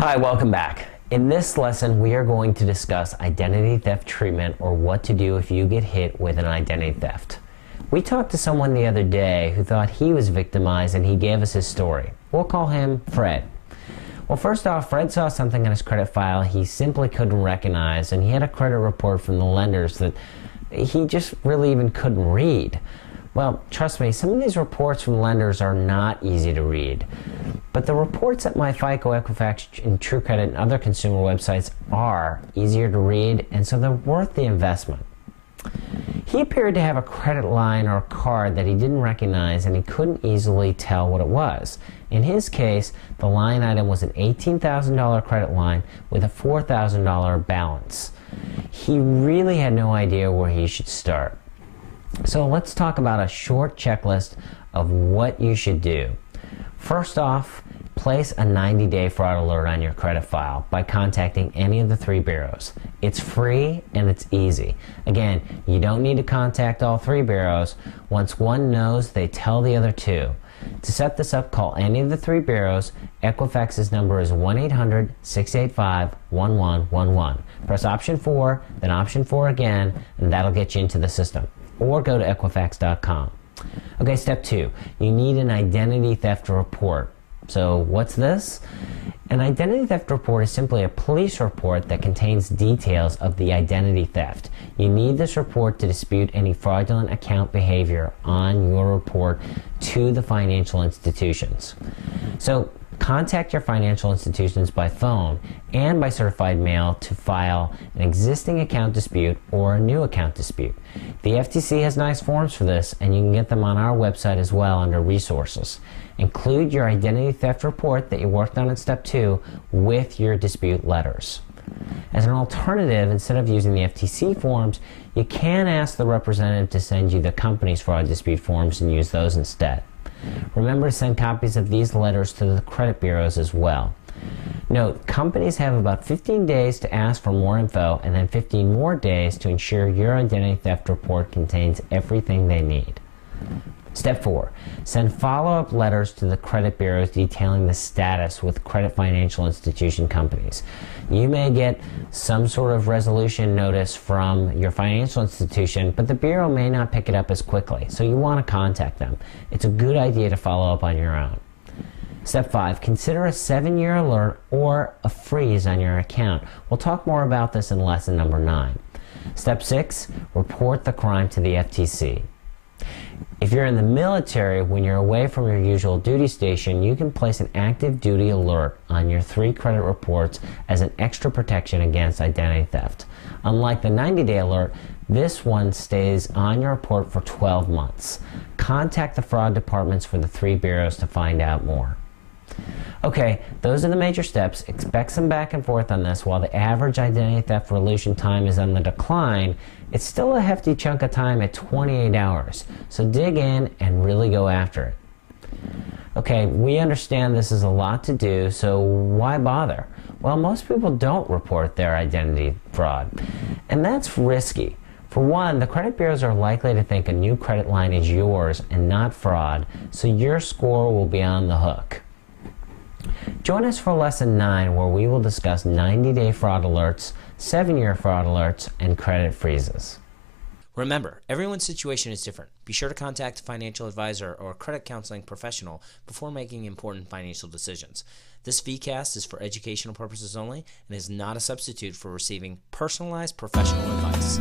Hi, welcome back. In this lesson, we are going to discuss identity theft treatment, or what to do if you get hit with an identity theft. We talked to someone the other day who thought he was victimized, and he gave us his story. We'll call him Fred. Well, first off, Fred saw something on his credit file he simply couldn't recognize, and he had a credit report from the lenders that he just really even couldn't read. Well, trust me, some of these reports from lenders are not easy to read. But the reports at MyFICO, Equifax, and TrueCredit and other consumer websites are easier to read, and so they're worth the investment. He appeared to have a credit line or card that he didn't recognize, and he couldn't easily tell what it was. In his case, the line item was an $18,000 credit line with a $4,000 balance. He really had no idea where he should start. So let's talk about a short checklist of what you should do. First off, place a 90-day fraud alert on your credit file by contacting any of the 3 bureaus. It's free and it's easy. Again, you don't need to contact all 3 bureaus. Once one knows, they tell the other 2. To set this up, call any of the 3 bureaus. Equifax's number is 1-800-685-1111. Press option 4, then option 4 again, and that'll get you into the system. Or go to Equifax.com. Okay, step 2. You need an identity theft report. So what's this? An identity theft report is simply a police report that contains details of the identity theft. You need this report to dispute any fraudulent account behavior on your report to the financial institutions. So contact your financial institutions by phone and by certified mail to file an existing account dispute or a new account dispute. The FTC has nice forms for this, and you can get them on our website as well under resources. Include your identity theft report that you worked on in step 2 with your dispute letters. As an alternative, instead of using the FTC forms, you can ask the representative to send you the company's fraud dispute forms and use those instead. Remember to send copies of these letters to the credit bureaus as well. Note, companies have about 15 days to ask for more info, and then 15 more days to ensure your identity theft report contains everything they need. Step 4. Send follow-up letters to the credit bureaus detailing the status with credit financial institution companies. You may get some sort of resolution notice from your financial institution, but the bureau may not pick it up as quickly, so you want to contact them. It's a good idea to follow up on your own. Step 5. Consider a 7-year alert or a freeze on your account. We'll talk more about this in lesson number 9. Step 6. Report the crime to the FTC. If you're in the military, when you're away from your usual duty station, you can place an active duty alert on your 3 credit reports as an extra protection against identity theft. Unlike the 90-day alert, this one stays on your report for 12 months. Contact the fraud departments for the 3 bureaus to find out more. Okay, those are the major steps. Expect some back and forth on this. While the average identity theft resolution time is on the decline, it's still a hefty chunk of time at 28 hours. So dig in and really go after it. Okay, we understand this is a lot to do, so why bother? Well, most people don't report their identity fraud, and that's risky. For one, the credit bureaus are likely to think a new credit line is yours and not fraud, so your score will be on the hook. Join us for lesson 9, where we will discuss 90-day fraud alerts, 7-year fraud alerts, and credit freezes. Remember, everyone's situation is different. Be sure to contact a financial advisor or a credit counseling professional before making important financial decisions. This VCast is for educational purposes only and is not a substitute for receiving personalized professional advice.